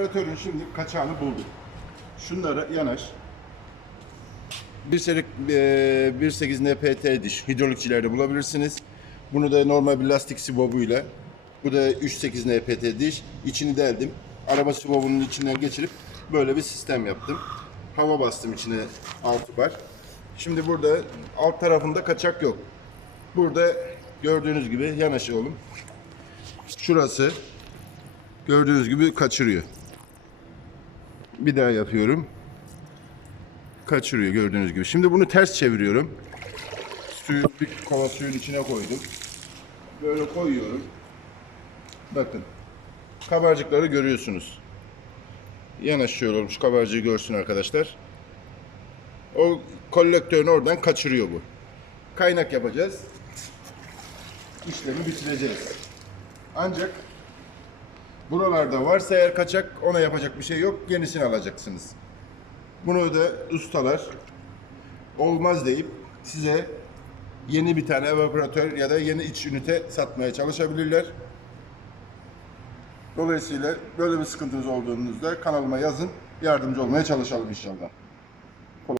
Operatörün şimdi kaçağını bulduk. Şunlara yanaş. 1.8 eee, 1.8 NPT diş hidrolikçilerde bulabilirsiniz. Bunu da normal bir lastik sibobuyla. Bu da 3.8 NPT diş. İçini deldim. Araba sibobunun içinden geçirip böyle bir sistem yaptım. Hava bastım içine 6 bar. Şimdi burada alt tarafında kaçak yok. Burada gördüğünüz gibi yanaş oğlum. Şurası gördüğünüz gibi kaçırıyor. Bir daha yapıyorum. Kaçırıyor gördüğünüz gibi. Şimdi bunu ters çeviriyorum. Suyu bir kova suyun içine koydum. Böyle koyuyorum. Bakın. Kabarcıkları görüyorsunuz. Yanaşıyorum şu kabarcığı görsün arkadaşlar. O kolektörünü oradan kaçırıyor bu. Kaynak yapacağız. İşlemi bitireceğiz. Ancak Buralarda varsa eğer kaçak ona yapacak bir şey yok. Yenisini alacaksınız. Bunu da ustalar olmaz deyip size yeni bir tane evaporatör ya da yeni iç ünite satmaya çalışabilirler. Dolayısıyla böyle bir sıkıntınız olduğunuzda kanalıma yazın. Yardımcı olmaya çalışalım inşallah.